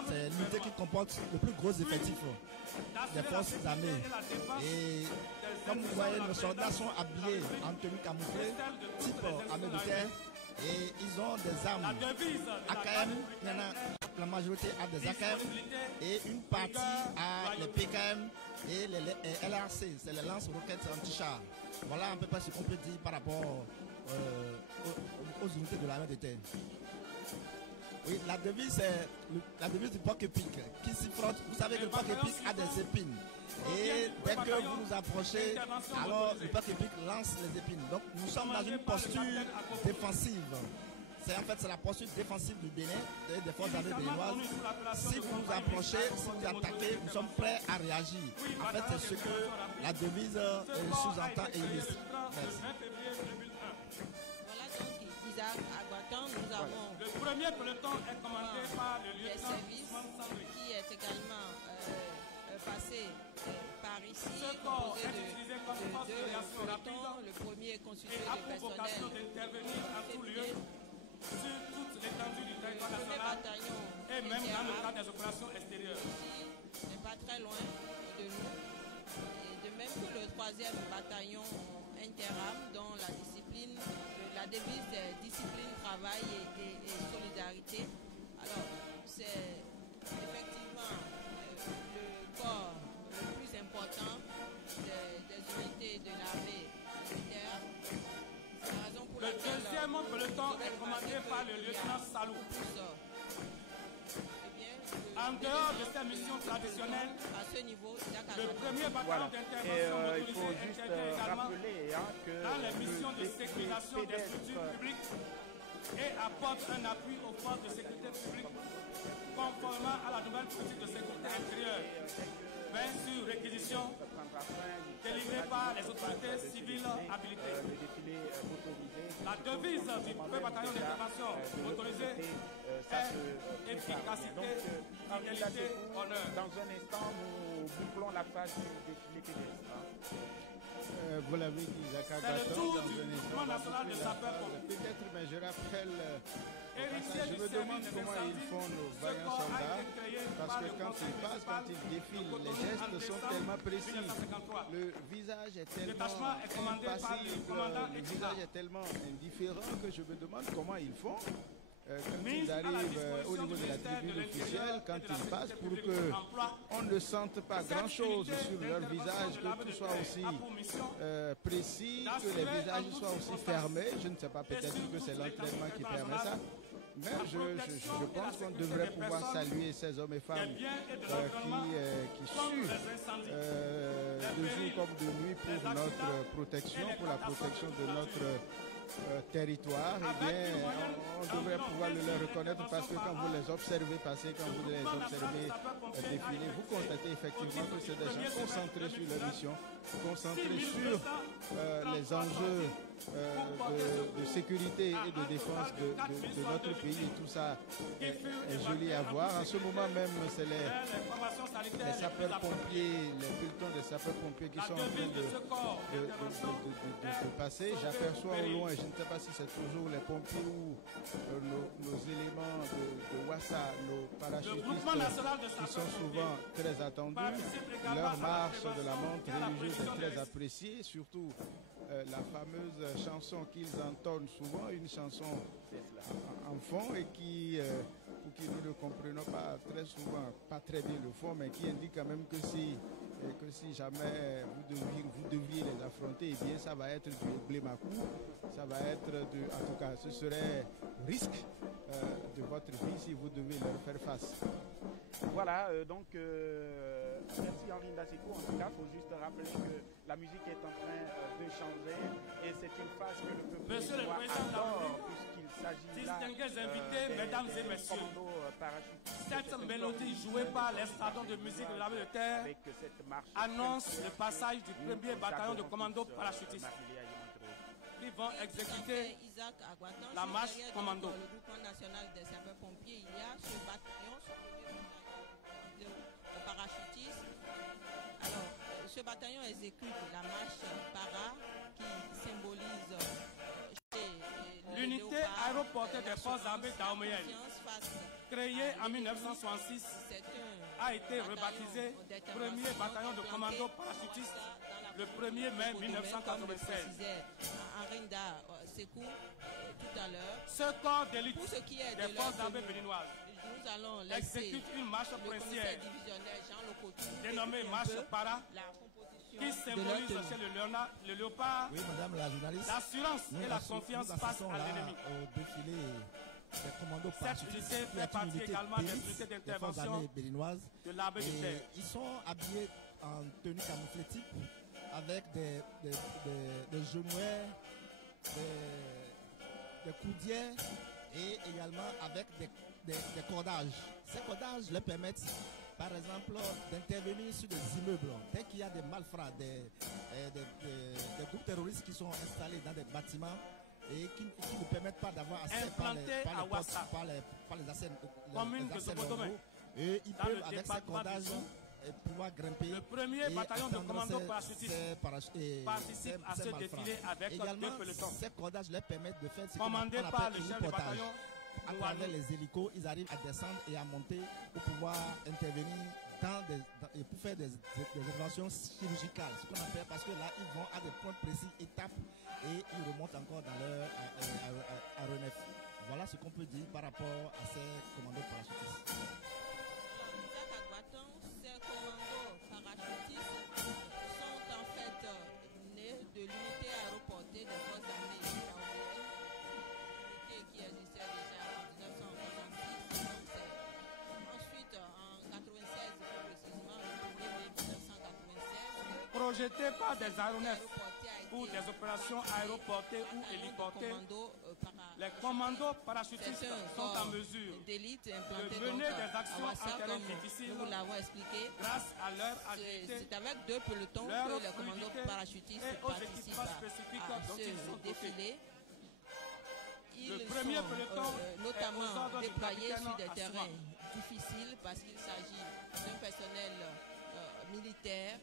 c'est l'unité qui comporte le plus gros effectif des forces armées. Et comme vous voyez, nos soldats sont habillés en tenue camouflée, type armée de terre. Et ils ont des armes AKM, il y en a, la majorité a des AKM et une partie a les PKM et les LRC, c'est les lance-roquettes anti-char. Voilà à peu près ce qu'on peut dire par rapport aux unités de l'armée de terre. Oui, la devise du porc-épic qui s'y frotte. Vous savez que le porc-épic a des épines. Et dès que vous nous approchez, alors le porc-épic lance les épines. Donc nous sommes dans une posture défensive. C'est la posture défensive du Bénin, des forces armées béninoises. Si vous nous approchez, si vous attaquez, nous sommes prêts à réagir. En fait, c'est ce que la devise sous-entend et illustre. Merci. Voilà donc Isaac Agbatan, nous avons le premier peloton est commandé par le lieutenant qui est également passé par ici, ce corps composé est utilisé comme force de réaction rapide. Le premier est constitué et a de pour vocation d'intervenir en tout lieu sur toute l'étendue du territoire national et même dans le cadre des opérations extérieures. Ici n'est pas très loin de nous. Et de même que le 3e bataillon Interam, dont la devise est discipline, travail et solidarité. Alors, c'est effectivement le corps le plus important des unités de l'armée militaire. C'est la raison pour laquelle le deuxième peloton est commandé par le lieutenant Salou. En dehors de ces missions traditionnelles, à ce niveau, le premier bataillon d'intervention motorisé intervient également dans les missions de sécurisation des structures publiques et apporte un appui aux forces de sécurité publique conformément à la nouvelle politique de sécurité intérieure, mais sur réquisition délivrée par les autorités civiles habilitées. La devise du premier bataillon d'intervention motorisé est efficacité, fidélité, honneur. Dans un instant, nous bouclons la phase du défilé pédestre. Vous l'avez dit, Isaac Agbatan, c'est le tour du mouvement national de sapeurs-pompiers. Peut-être, mais je rappelle, je me demande comment ils font nos vaillants soldats, parce que quand ils passent, quand ils défilent, les gestes sont tellement précis. Le visage est tellement impassible, le visage est tellement indifférent que je me demande comment ils font. Quand ils arrivent au niveau de la tribune officielle, quand ils passent, pour qu'on ne sente pas grand-chose sur leur visage, que tout soit aussi précis, que les visages soient aussi fermés. Je ne sais pas, peut-être que c'est l'entraînement qui permet ça. Mais je pense qu'on devrait pouvoir saluer ces hommes et femmes qui suent de jour comme de nuit pour notre protection, pour la protection de notre territoire. Eh bien, on devrait pouvoir le reconnaître parce que quand vous les observez passer, quand vous les observez défiler, vous constatez effectivement que c'est des gens concentrés sur leur mission, concentrés sur les enjeux de sécurité et de défense de notre pays, et tout ça est joli à voir. En ce moment même, c'est les sapeurs-pompiers, les pelotons des sapeurs-pompiers qui sont en train de passer. J'aperçois au loin, je ne sais pas si c'est toujours les pompiers ou nos éléments de Wassa, nos parachutistes qui sont souvent très attendus. Leur marche de la montre religieuse est très appréciée, surtout la fameuse chanson qu'ils entonnent souvent, une chanson en fond et pour qui nous ne comprenons pas très souvent, pas très bien le fond, mais qui indique quand même que si jamais vous deviez les affronter, eh bien ça va être du blémacou, ça va être en tout cas ce serait risque de votre vie si vous devez leur faire face. Voilà, donc merci Henri Ndaseko. En tout cas, il faut juste rappeler que la musique est en train de changer et c'est une phase que le peuple Monsieur le Président adore puisqu'il s'agit là distingués invités, mesdames et messieurs, cette mélodie jouée par l'escadron de musique de l'armée de terre annonce le passage du premier bataillon de commando parachutistes qui vont exécuter la marche commando. Le groupement national des sapeurs-pompiers, il y a ce bataillon, ce premier bataillon de parachutistes. Alors, ce bataillon exécute la marche para qui symbolise l'unité aéroportée des forces armées dahoméennes, créée en 1966, a été rebaptisée premier bataillon de commando parachutiste le 1er mai 1996. Arinda Sekou tout à l'heure. Ce corps d'élite pour ce qui est des forces armées béninoises nous allons laisser exécute une marche princière dénommée Marche Para qui symbolise chez le léopard l'assurance et la confiance face à l'ennemi. Des commandos cette unité fait partie également des unités d'intervention de l'armée de terre. Ils sont habillés en tenue camouflée type avec des genouillères, des coudières et également avec des cordages. Ces cordages leur permettent par exemple d'intervenir sur des immeubles. Dès qu'il y a des malfrats, des groupes terroristes qui sont installés dans des bâtiments et qui ne permettent pas d'avoir accès par les accès normaux. Et ils peuvent avec ces cordages pouvoir grimper. Le premier bataillon de commando parachutistes participe à ce défilé avec également, 2 pelotons. Ces cordages leur permettent de faire ce commandé par le chef de bataillon. À travers les hélicos, ils arrivent à descendre et à monter pour pouvoir intervenir et pour faire des interventions chirurgicales. Ce qu'on appelle, parce que là, ils vont à des points précis, étapes, et ils remontent encore dans leur aéronef. Voilà ce qu'on peut dire par rapport à ces commandos parachutistes. Ces commandos parachutistes sont en fait nés de l'unité aéroportée des forces armées yaoundéennes, unité qui existait déjà en 1966. Ensuite, en 1996, plus précisément, en 1996, projeté par des aéronefs pour des opérations aéroportées ou héliportées, les commandos parachutistes sont en mesure de mener des actions en terrain difficile grâce à leur agilité, c'est avec 2 pelotons que les commandos parachutistes participent à ce défilé. Le premier peloton notamment déployés sur des terrains difficiles parce qu'il s'agit d'un personnel militaire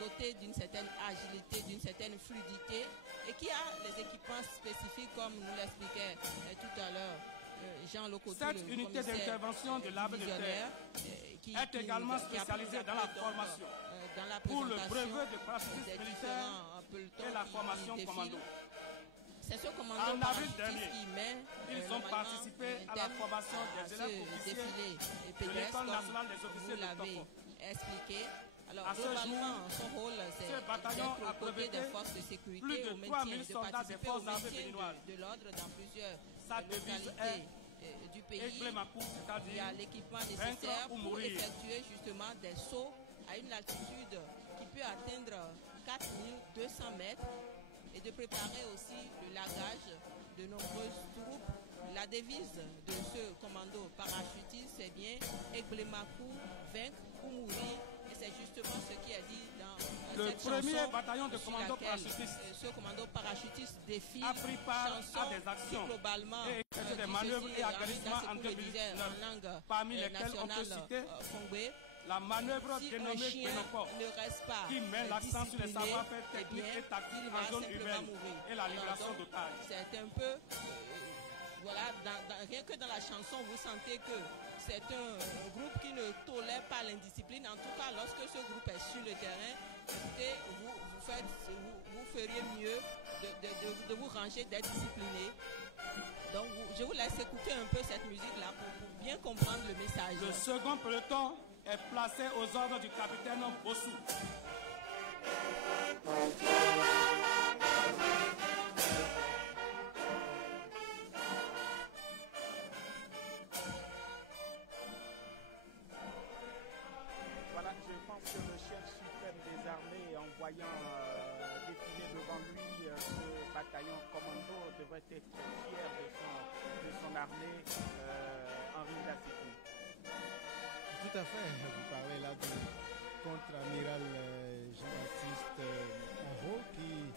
doté d'une certaine agilité, d'une certaine fluidité et qui a les équipements spécifiques comme nous l'expliquait tout à l'heure Jean Locotou. Cette unité d'intervention de l'armée de terre est également spécialisée dans la formation pour le brevet de parachutistes militaires et la formation commando. C'est ce commando en avril dernier, qui met ils ont participé à la formation des élèves officiers de l'École nationale des officiers de Toko. Expliqué. Alors, à ce jour, son rôle, ce bataillon a breveté des forces de sécurité plus de 3000 soldats des forces armées béninoises. De l'ordre dans plusieurs sa devise est du pays. Il y a l'équipement nécessaire pour effectuer justement des sauts à une altitude qui peut atteindre 4200 mètres et de préparer aussi le lagage de nombreuses troupes. La devise de ce commando parachutiste, c'est bien Eglemakou, vaincre ou mourir. Et c'est justement ce qui est dit dans le cette premier chanson bataillon de commando parachutiste. Ce commando parachutiste défile a pris part à des actions globalement et des manœuvres et agissements en 2019, parmi lesquels on peut citer la manœuvre dénommée Benoko, qui met l'accent sur les savoir-faire techniques et tactiques en zone urbaine et la libération d'otages. C'est un peu, voilà, rien que dans la chanson, vous sentez que c'est un groupe qui ne tolère pas l'indiscipline. En tout cas, lorsque ce groupe est sur le terrain, écoutez, vous feriez mieux de vous ranger, d'être discipliné. Donc, je vous laisse écouter un peu cette musique-là pour bien comprendre le message. Le second peloton est placé aux ordres du capitaine Bossou. Voilà, je pense que le chef suprême des armées, en voyant défiler devant lui ce bataillon commando, devrait être fier de son armée, Henri Dasseki. Tout à fait. Vous parlez là du contre-amiral Jean-Baptiste Haro qui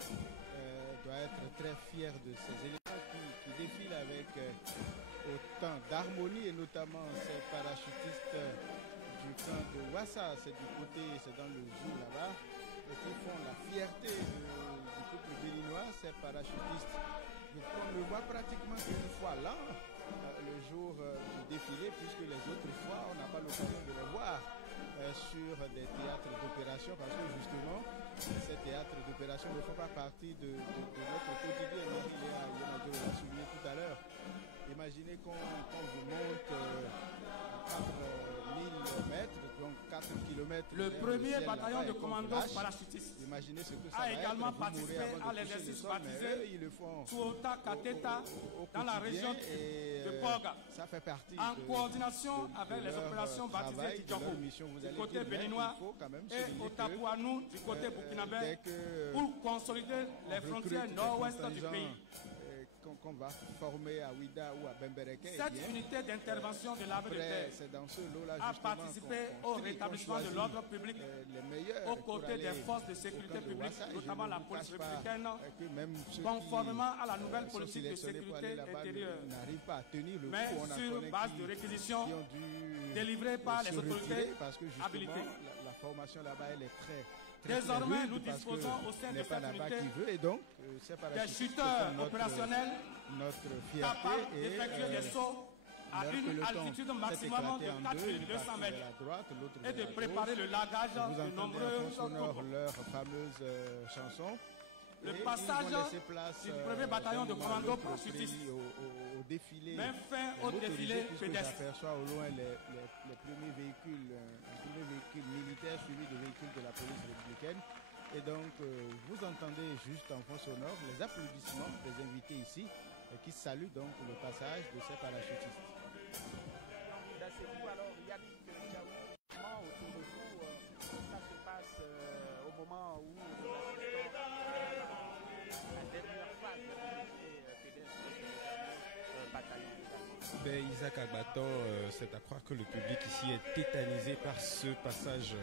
doit être très fier de ces éléments qui défilent avec autant d'harmonie et notamment ces parachutistes du camp de Ouassa, c'est du côté, c'est dans le zoo là-bas, et qui font la fierté du peuple béninois, ces parachutistes. On ne voit pratiquement qu'une fois là, le jour du défilé, puisque les autres fois, on n'a pas l'occasion de les voir sur des théâtres d'opération, parce que justement, ces théâtres d'opération ne font pas partie de notre quotidien. Marie-Léa Yemadjo l'a souligné tout à l'heure. Imaginez qu'on vous monte 4000 mètres, donc 4 km. Le premier bataillon de commandos parachutistes imaginez ce que ça a également participé à l'exercice baptisé Tuota Kateta dans la région de Poga, ça fait partie en coordination avec les opérations baptisées du Djoko du côté béninois et Otapuanou du côté burkinabé pour consolider les frontières nord-ouest du pays. Qu'on va former à Ouida ou à Bembereke. Cette unité d'intervention de l'armée de terre a participé au rétablissement de l'ordre public aux côtés des forces de sécurité publique, notamment la police républicaine, conformément à la nouvelle politique de sécurité intérieure, mais sur base de réquisitions délivrées par les autorités habilitées. La formation là-bas, elle est très désormais, nous disposons au sein de cette unité des shooters opérationnels capables d'effectuer des sauts à une altitude maximum de 4200 mètres et de préparer le lagage de nombreuses troupes. Leur fameuse chanson. Le passage du premier bataillon de commandos parachutistes met fin au défilé pédestre. J'aperçois au loin les premiers véhicules, un premier véhicule militaire suivi de véhicules de la police républicaine. Et donc, vous entendez juste en fond sonore les applaudissements des invités ici qui saluent donc le passage de ces parachutistes. Alors, Yannick Diaou, comment autour de vous ça se passe au moment où la dernière phase de bataillon? Isaac Agbatan, c'est à croire que le public ici est tétanisé par ce passage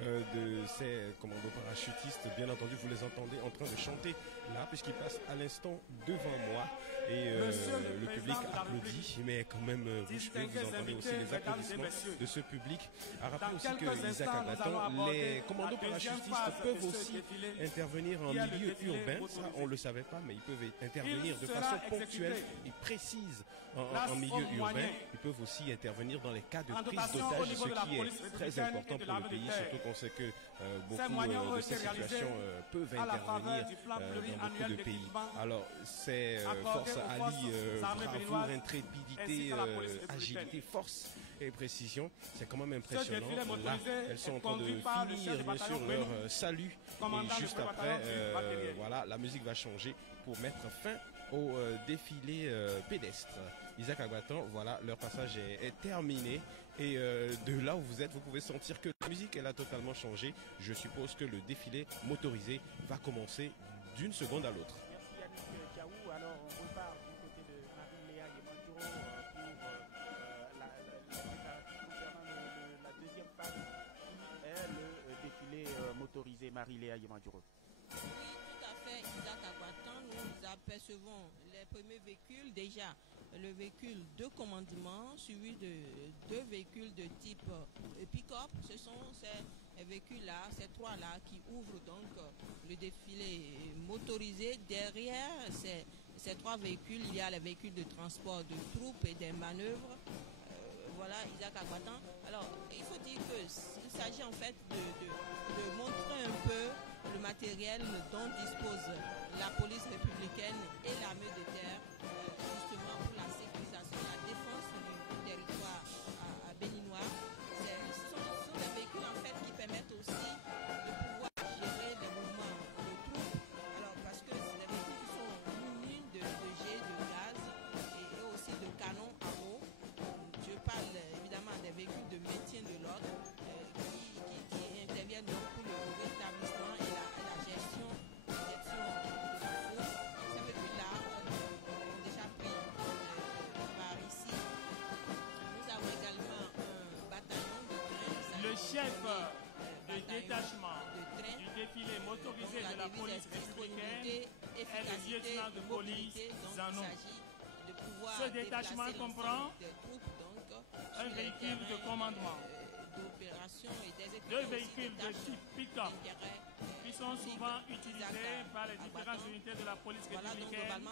de ces commandos parachutistes. Bien entendu, vous les entendez en train de chanter là, puisqu'ils passent à l'instant devant moi. Et le public applaudit, mais quand même, vous entendez aussi les applaudissements de ce public. À rappeler aussi que Isaac Agbatan, les commandos parachutistes peuvent aussi intervenir en milieu urbain. Ça, on ne le savait pas, mais ils peuvent intervenir de façon ponctuelle et précise en milieu urbain. Ils peuvent aussi intervenir dans les cas de prise d'otages, ce qui est très important pour le pays, surtout qu'on sait que beaucoup de ces situations peuvent intervenir dans beaucoup de pays. Alors, c'est force allie bravoure, intrépidité, agilité, force et précision. C'est quand même impressionnant. Là, elles sont en train de finir, bien sûr, leur salut. Et juste après, voilà, la musique va changer pour mettre fin au défilé pédestre. Isaac Agbatan, voilà, leur passage est terminé. Et de là où vous êtes, vous pouvez sentir que la musique, elle a totalement changé. Je suppose que le défilé motorisé va commencer d'une seconde à l'autre. Merci Yannick Diaou. Alors, on repart du côté de Marie-Léa Yemadjo pour la deuxième phase qui est le défilé motorisé. Marie-Léa Yemadjo. Isaac Agbatan, nous apercevons les premiers véhicules, déjà le véhicule de commandement suivi de deux véhicules de type pick-up. Ce sont ces véhicules-là, ces trois-là qui ouvrent donc le défilé motorisé. Derrière ces trois véhicules, il y a les véhicules de transport de troupes et des manœuvres. Voilà, Isaac Agbatan. Alors, il faut dire qu'il s'agit en fait de montrer un peu le matériel dont dispose la police républicaine et l'armée de terre, justement pour la sécurisation, la défense du territoire béninois. Ce sont des véhicules en fait qui permettent aussi de pouvoir gérer les mouvements de troupes. Alors, parce que c'est des véhicules qui sont munis de jets de gaz et aussi de canons à eau. Je parle évidemment des véhicules de maintien de l'ordre qui interviennent donc pour le rétablissement et la gestion de feu. Ces véhicules-là ont déjà pris par ici. Nous avons également un bataillon de train. Le chef de détachement du défilé motorisé de la police républicaine est le lieutenant de police Zanon. Ce détachement comprend un véhicule de commandement, deux véhicules de type pick-up qui sont souvent utilisés par les différentes unités de la police républicaine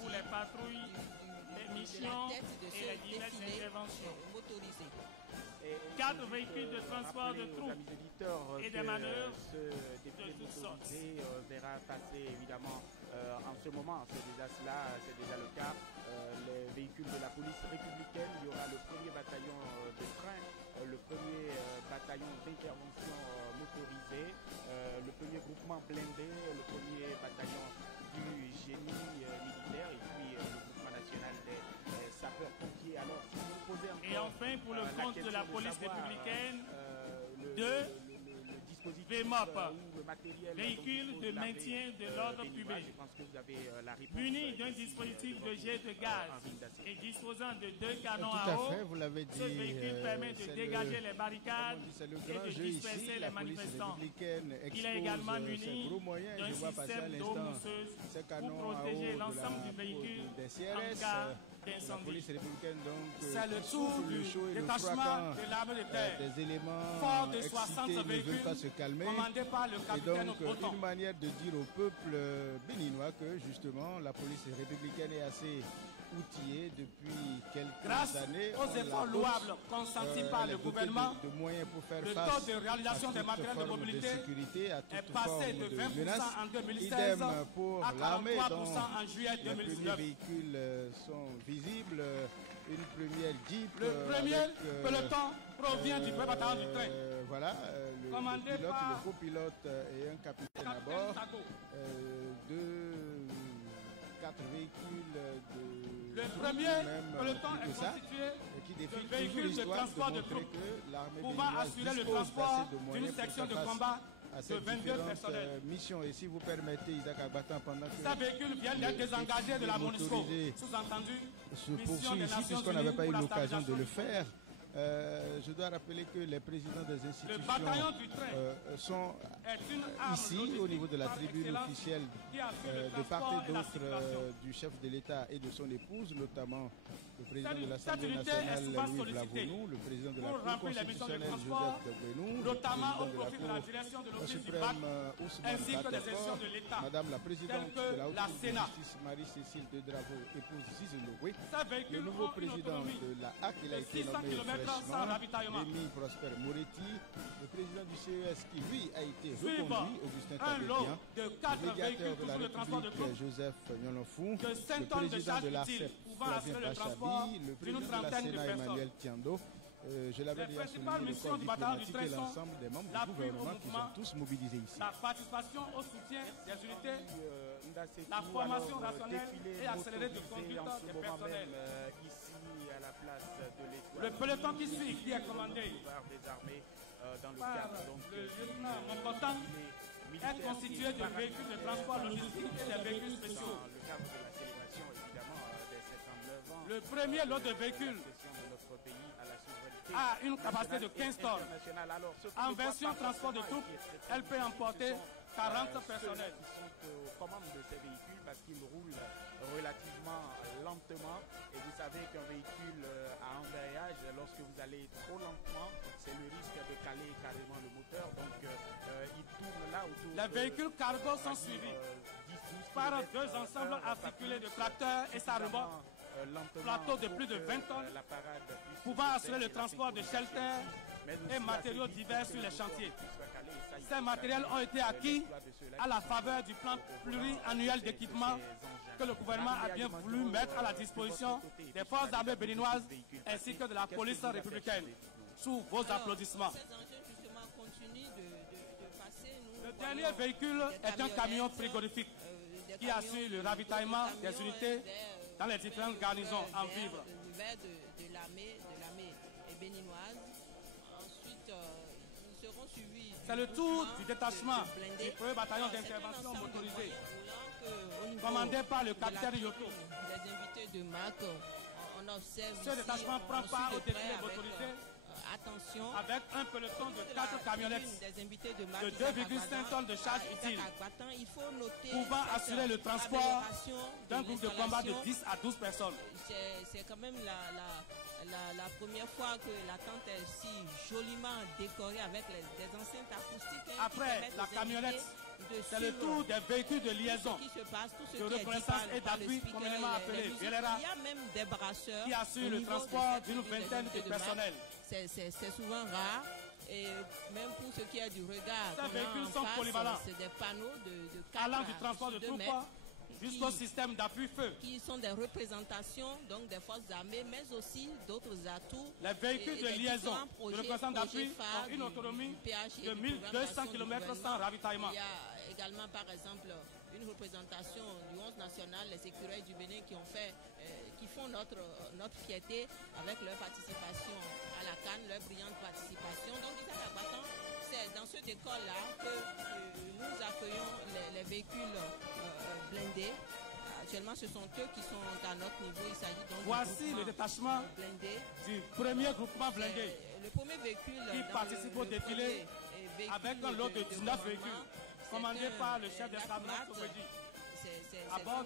pour les patrouilles, les missions et les diverses interventions. 4 véhicules de transport de troupes et des manœuvres de toutes sortes. Verra passer évidemment en ce moment, c'est déjà le cas, les véhicules de la police républicaine. Il y aura le premier bataillon de train, le premier bataillon d'intervention motorisé, le premier groupement blindé, le premier bataillon du génie militaire et puis le groupement national des sapeurs-pompiers. Alors, si vous posez encore, et enfin, pour le compte de la police républicaine, VMOP, véhicule de maintien de l'ordre public, muni d'un dispositif de jet de gaz et disposant de 2 canons à eau. Ce véhicule permet de dégager les barricades et de disperser les manifestants. Il est également muni d'un système d'eau mousseuse pour protéger l'ensemble du véhicule en cas d'incendie. C'est le tour du détachement de l'armée de terre, des éléments fort de 60 véhicules commandés par le capitaine Breton. Une manière de dire au peuple béninois que justement la police républicaine est assez outillée depuis quelques années. Grâce aux efforts louables consentis par le gouvernement, de moyens pour faire le face taux de réalisation des matériels de mobilité est passé de 20% en 2016 pour à 43% en juillet 2019. Les premiers véhicules sont visibles. Une première Jeep. Le premier peloton provient du premier bataillon du train. Voilà, le copilote et un capitaine à bord. 4 véhicules de... Le premier peloton est constitué de véhicules de transport de troupes pouvant assurer le transport d'une section de combat de 22 personnels. Mission. Et si vous permettez, Isaac Agbatan, pendant que... Ces véhicules viennent d'être désengagés de la MONUSCO. Sous-entendu, mission des Nations Unies qu'on n'avait pas eu l'occasion de le faire. Je dois rappeler que les présidents des institutions sont ici au niveau de la tribune officielle de part et d'autre du chef de l'État et de son épouse, notamment le président de l'Assemblée nationale Louis Blavounou, le président de la Cour constitutionnelle Joseph Debrenou, notamment au profit de la direction de l'Office du BAC, ainsi que des institutions de l'État, Madame la présidente de la Haute la Sénat, Justice Marie-Cécile de Dravo, épouse Zizi Loué, le nouveau président de la HAC, il a été nommé Rémi Prosper Moretti, le président du CES qui lui a été reconduit, Augustin Tabédian, le médiateur de la République Joseph Nyolofou, le président de l'ACEP Flavien Pachabi, le président de la Sénat Emmanuel Tiando. Je l'avais déjà souligné, le corps diplomatique et l'ensemble des membres du gouvernement qui sont tous mobilisés ici. La participation au soutien des unités, la formation rationnelle et accélérée de conduite des personnels. Le peloton qui suit, qui est commandé par le lieutenant Mokotan, est constitué de véhicules de transport logistique et de véhicules spéciaux. Le premier lot de véhicules a une capacité de 15 tonnes. En version transport de troupes, elle peut emporter 40 personnels. Ils sont aux commandes de ces véhicules parce qu'ils roulent relativement lentement. Et vous savez qu'un véhicule à embrayage, lorsque vous allez trop lentement, c'est le risque de caler carrément le moteur. Donc il tourne là autour. Les véhicules cargo sont suivis par 2 ensembles articulés de tracteurs et sa remorque. Plateau de plus de 20 tonnes, pouvant assurer le transport de shelters et matériaux divers sur les chantiers. Ces matériels ont été acquis à la faveur du plan pluriannuel d'équipement que le gouvernement a bien voulu mettre à la disposition des forces armées béninoises ainsi que de la police républicaine. Sous vos applaudissements. Le dernier véhicule est un camion frigorifique qui assure le ravitaillement des unités dans les différentes garnisons en vivres. De l'armée béninoise. Ensuite, nous serons suivis. C'est le tour du détachement du premier bataillon d'intervention motorisé, commandé par le capitaine Yoto. Les invités de marque, on observe. Ce détachement prend part au défilé motorisé. Attention, avec un peloton de 4 camionnettes de 2,5 tonnes de charge utile, pouvant assurer le transport d'un groupe de combat de 10 à 12 personnes. C'est quand même la première fois que la tente est si joliment décorée avec des enceintes acoustiques. Après la camionnette C'est le tour des véhicules de liaison, qui se passe, tout ce de qui est reconnaissance dit et par d'appui, le speaker, communément appelé les musiques. VLRA, Il y a même des brasseurs qui assurent au le niveau transport de d'une cette vingtaine de unité personnels. C'est souvent rare. Et même pour ce qui est du regard, ces véhicules sont polyvalents, c'est des panneaux de 4 allant du transport de troupes jusqu'au système d'appui-feu, qui sont des représentations donc des forces armées, mais aussi d'autres atouts. Les véhicules de liaison, de reconnaissance d'appui ont une autonomie de 1200 km sans ravitaillement. Il y a également, par exemple, une représentation du 11 national, les écureuils du Bénin qui font notre fierté avec leur participation à la CAN, leur brillante participation. Donc, Isaac Agbatan, c'est dans cette école-là que nous accueillons les véhicules blindés. Actuellement, ce sont eux qui sont à notre niveau. Il s'agit donc voici le détachement blindé du premier groupement blindé le premier véhicule qui participe au défilé avec un lot de 19 véhicules commandé par le chef d'état-major. À bord